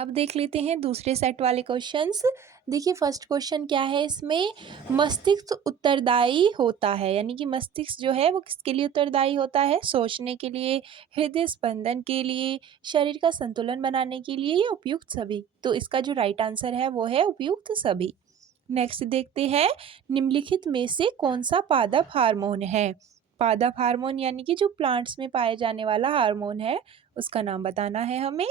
अब देख लेते हैं दूसरे सेट वाले क्वेश्चंस। देखिए फर्स्ट क्वेश्चन क्या है इसमें, मस्तिष्क उत्तरदायी होता है, यानी कि मस्तिष्क जो है वो किसके लिए उत्तरदायी होता है, सोचने के लिए, हृदय स्पंदन के लिए, शरीर का संतुलन बनाने के लिए या उपयुक्त सभी। तो इसका जो राइट आंसर है वो है उपयुक्त सभी। नेक्स्ट देखते हैं, निम्नलिखित में से कौन सा पादप हार्मोन है। पादप हार्मोन यानी कि जो प्लांट्स में पाए जाने वाला हार्मोन है उसका नाम बताना है हमें।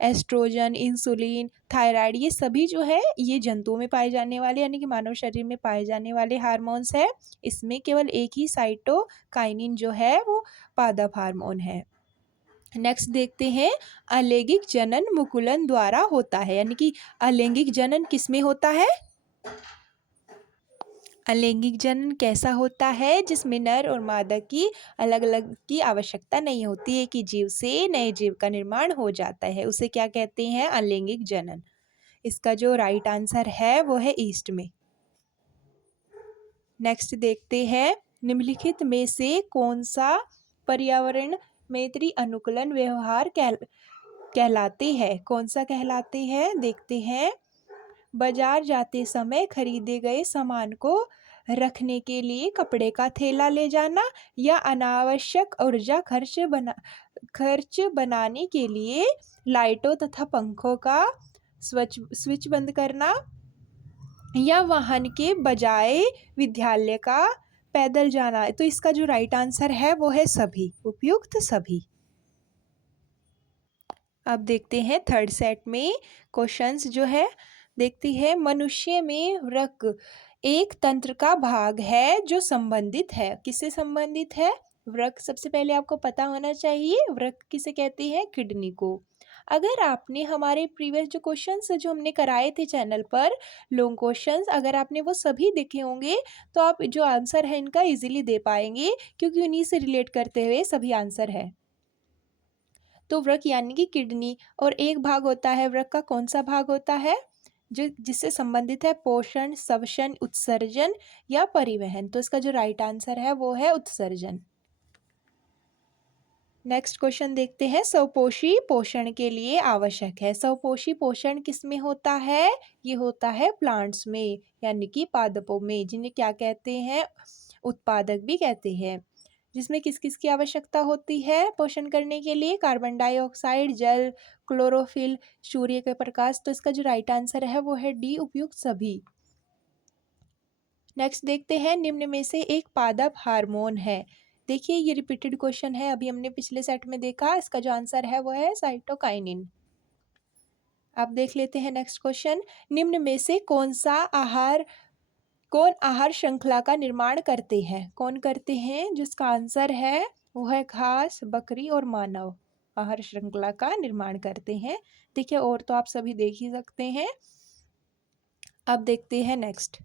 एस्ट्रोजन, इंसुलिन, थायराइड, ये सभी जो है ये जंतुओं में पाए जाने वाले यानी कि मानव शरीर में पाए जाने वाले हार्मोन्स है। इसमें केवल एक ही साइटोकाइनिन जो है वो पादप हार्मोन है। नेक्स्ट देखते हैं, अलैंगिक जनन मुकुलन द्वारा होता है, यानी कि अलैंगिक जनन किसमें होता है। अलैंगिक जनन कैसा होता है, जिसमें नर और मादा की अलग अलग की आवश्यकता नहीं होती है कि जीव से नए जीव का निर्माण हो जाता है, उसे क्या कहते हैं, अलैंगिक जनन। इसका जो राइट आंसर है वो है ईस्ट में। नेक्स्ट देखते हैं, निम्नलिखित में से कौन सा पर्यावरण मैत्री अनुकूलन व्यवहार कहलाते हैं, कौन सा कहलाते हैं देखते हैं। बाजार जाते समय खरीदे गए सामान को रखने के लिए कपड़े का थैला ले जाना या अनावश्यक ऊर्जा खर्च बनाने के लिए लाइटों तथा पंखों का स्विच बंद करना या वाहन के बजाय विद्यालय का पैदल जाना। तो इसका जो राइट आंसर है वो है सभी, उपयुक्त सभी। अब देखते हैं थर्ड सेट में क्वेश्चंस जो है, देखती है, मनुष्य में वृक्क एक तंत्र का भाग है जो संबंधित है, किससे संबंधित है, वृक्क। सबसे पहले आपको पता होना चाहिए वृक्क किसे कहते हैं, किडनी को। अगर आपने हमारे प्रीवियस जो क्वेश्चंस जो हमने कराए थे चैनल पर, लॉन्ग क्वेश्चंस, अगर आपने वो सभी देखे होंगे तो आप जो आंसर है इनका इजीली दे पाएंगे, क्योंकि उन्हीं से रिलेट करते हुए सभी आंसर है। तो वृक्क यानी कि किडनी, और एक भाग होता है वृक्क का, कौन सा भाग होता है, जो जिससे संबंधित है पोषण, श्वसन, उत्सर्जन या परिवहन। तो इसका जो राइट आंसर है वो है उत्सर्जन। नेक्स्ट क्वेश्चन देखते हैं, स्वपोषी पोषण के लिए आवश्यक है। स्वपोषी पोषण किसमें होता है, ये होता है प्लांट्स में, यानी कि पादपों में, जिन्हें क्या कहते हैं, उत्पादक भी कहते हैं। जिसमें किस किस की आवश्यकता होती है पोषण करने के लिए, कार्बन डाइऑक्साइड, जल, क्लोरोफिल, सूर्य के प्रकाश। तो इसका जो राइट आंसर है वो है डी, उपयुक्त सभी। नेक्स्ट देखते हैं, निम्न में से एक पादप हार्मोन है। देखिए ये रिपीटेड क्वेश्चन है, अभी हमने पिछले सेट में देखा, इसका जो आंसर है वो है साइटोकाइनिन। अब देख लेते हैं नेक्स्ट क्वेश्चन, निम्न में से कौन आहार श्रृंखला का निर्माण करते हैं, कौन करते हैं, जिसका आंसर है वो है घास, बकरी और मानव आहार श्रृंखला का निर्माण करते हैं। देखिए और तो आप सभी देख ही सकते हैं। अब देखते हैं नेक्स्ट।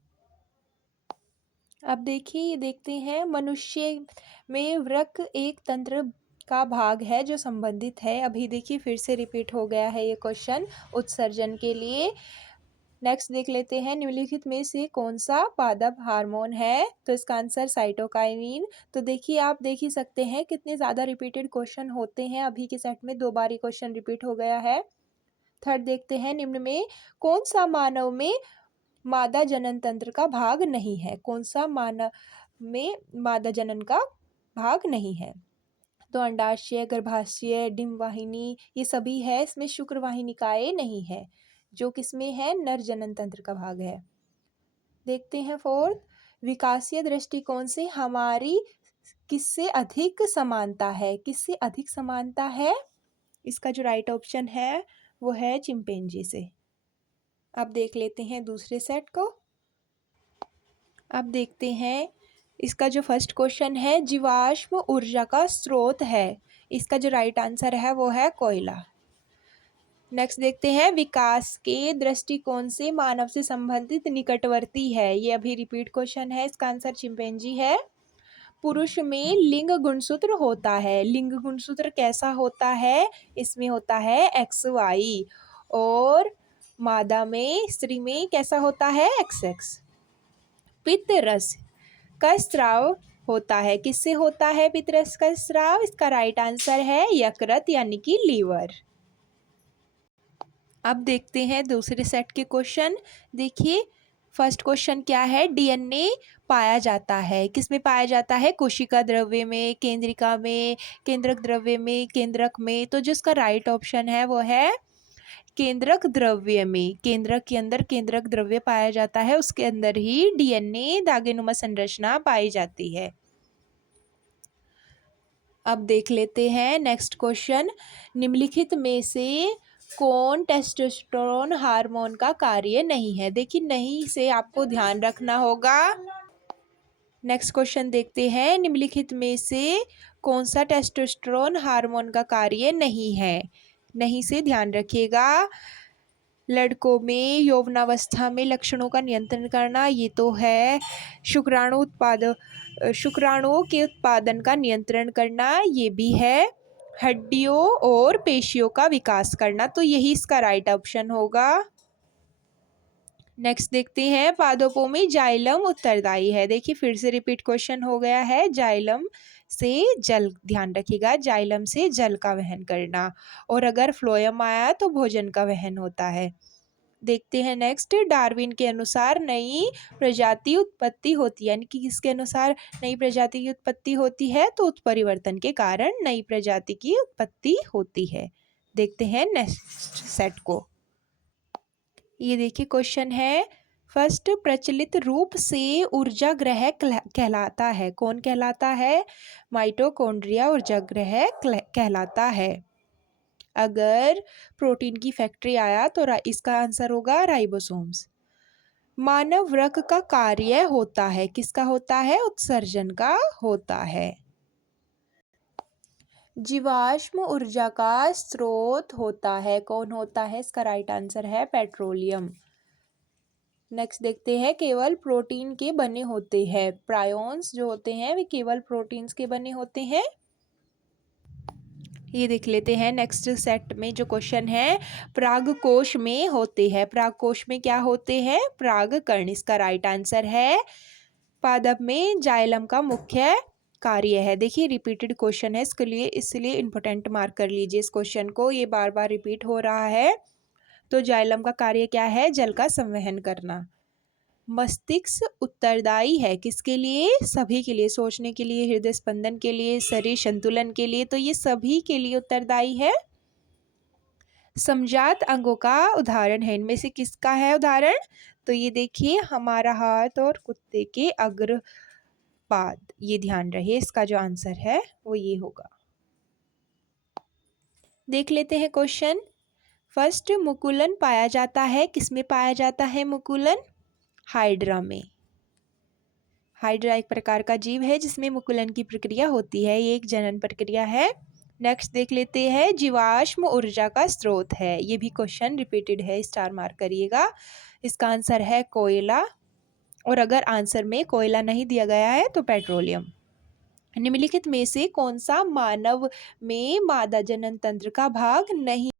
अब देखिए ये देखते हैं, मनुष्य में वृक्क एक तंत्र का भाग है जो संबंधित है। अभी देखिए फिर से रिपीट हो गया है ये क्वेश्चन उत्सर्जन के लिए। नेक्स्ट देख लेते हैं, निम्नलिखित में से कौन सा पादप हार्मोन है, तो इसका आंसर साइटोकाइनिन। तो देखिए आप देख ही सकते हैं कितने ज़्यादा रिपीटेड क्वेश्चन होते हैं, अभी के सेट में 2 बार ही क्वेश्चन रिपीट हो गया है। थर्ड देखते हैं, निम्न में कौन सा मानव में मादा जनन तंत्र का भाग नहीं है, कौन सा मानव में मादा जनन का भाग नहीं है। तो अंडाशय, गर्भाशय, डिंबवाहिनी ये सभी है, इसमें शुक्रवाहिनिकाएं नहीं है, जो किसमें है, नर जनन तंत्र का भाग है। देखते हैं फोर्थ, विकासीय दृष्टिकोण से हमारी किससे अधिक समानता है, किससे अधिक समानता है, इसका जो राइट ऑप्शन है वो है चिंपैंजी से। अब देख लेते हैं दूसरे सेट को। अब देखते हैं, इसका जो फर्स्ट क्वेश्चन है, जीवाश्म ऊर्जा का स्रोत है, इसका जो राइट आंसर है वो है कोयला। नेक्स्ट देखते हैं, विकास के दृष्टिकोण से मानव से संबंधित निकटवर्ती है, ये अभी रिपीट क्वेश्चन है, इसका आंसर चिंपैंजी है। पुरुष में लिंग गुणसूत्र होता है, लिंग गुणसूत्र कैसा होता है, इसमें होता है XY, और मादा में, स्त्री में कैसा होता है, XX। पित्त रस का स्राव होता है, किससे होता है पित्त रस का स्राव, इसका राइट आंसर है यकृत यानी कि लीवर। अब देखते हैं दूसरे सेट के क्वेश्चन। देखिए फर्स्ट क्वेश्चन क्या है, डीएनए पाया जाता है, किस में पाया जाता है, कोशिका द्रव्य में, केंद्रिका में, केंद्रक द्रव्य में, केंद्रक में। तो जिसका राइट ऑप्शन है वो है केंद्रक द्रव्य में। केंद्रक के अंदर केंद्रक द्रव्य पाया जाता है, उसके अंदर ही डीएनए धागेनुमा संरचना पाई जाती है। अब देख लेते हैं नेक्स्ट क्वेश्चन, निम्नलिखित में से कौन टेस्टोस्टेरोन हार्मोन का कार्य नहीं है। देखिए नहीं से आपको ध्यान रखना होगा। नेक्स्ट क्वेश्चन देखते हैं, निम्नलिखित में से कौन सा टेस्टोस्टेरोन हार्मोन का कार्य नहीं है। नहीं से ध्यान रखिएगा। लड़कों में यौवनावस्था में लक्षणों का नियंत्रण करना, ये तो है। शुक्राणुओं के उत्पादन का नियंत्रण करना, ये भी है। हड्डियों और पेशियों का विकास करना, तो यही इसका राइट ऑप्शन होगा। नेक्स्ट देखते हैं, पादपों में जाइलम उत्तरदायी है। देखिए फिर से रिपीट क्वेश्चन हो गया है, जाइलम से जल, ध्यान रखिएगा, जाइलम से जल का वहन करना, और अगर फ्लोएम आया तो भोजन का वहन होता है। देखते हैं नेक्स्ट, डार्विन के अनुसार नई प्रजाति उत्पत्ति होती है, यानी कि किसके अनुसार नई प्रजाति की उत्पत्ति होती है, तो उत्परिवर्तन के कारण नई प्रजाति की उत्पत्ति होती है। देखते हैं नेक्स्ट सेट को। ये देखिए क्वेश्चन है, फर्स्ट प्रचलित रूप से ऊर्जा ग्रह कहलाता है, कौन कहलाता है, माइटोकॉन्ड्रिया ऊर्जा ग्रह कहलाता है। अगर प्रोटीन की फैक्ट्री आया तो इसका आंसर होगा राइबोसोम्स। मानव वृक्क का कार्य होता है, किसका होता है, उत्सर्जन का होता है। जीवाश्म ऊर्जा का स्रोत होता है, कौन होता है, इसका राइट आंसर है पेट्रोलियम। नेक्स्ट देखते हैं, केवल प्रोटीन के बने होते हैं, प्रायोन्स जो होते हैं वे केवल प्रोटीन्स के बने होते हैं। ये देख लेते हैं नेक्स्ट सेट में जो क्वेश्चन है, पराग कोश में होते हैं, पराग कोश में क्या होते हैं, परागकण, इसका राइट आंसर है। पादप में जाइलम का मुख्य कार्य है। देखिए रिपीटेड क्वेश्चन है, इसके लिए इसलिए इंपॉर्टेंट मार्क कर लीजिए इस क्वेश्चन को, ये बार बार रिपीट हो रहा है। तो जाइलम का कार्य क्या है, जल का संवहन करना। मस्तिष्क उत्तरदायी है किसके लिए, सभी के लिए, सोचने के लिए, हृदय स्पंदन के लिए, शरीर संतुलन के लिए, तो ये सभी के लिए उत्तरदायी है। समजात अंगों का उदाहरण है, इनमें से किसका है उदाहरण, तो ये देखिए हमारा हाथ और कुत्ते के अग्रपाद, ये ध्यान रहे, इसका जो आंसर है वो ये होगा। देख लेते हैं क्वेश्चन, फर्स्ट मुकुलन पाया जाता है, किसमें पाया जाता है मुकुलन, हाइड्रा में। हाइड्रा एक प्रकार का जीव है जिसमें मुकुलन की प्रक्रिया होती है, ये एक जनन प्रक्रिया है। नेक्स्ट देख लेते हैं, जीवाश्म ऊर्जा का स्रोत है, ये भी क्वेश्चन रिपीटेड है, स्टार मार्क करिएगा। इसका आंसर है कोयला, और अगर आंसर में कोयला नहीं दिया गया है तो पेट्रोलियम। निम्नलिखित में से कौन सा मानव में मादा जनन तंत्र का भाग नहीं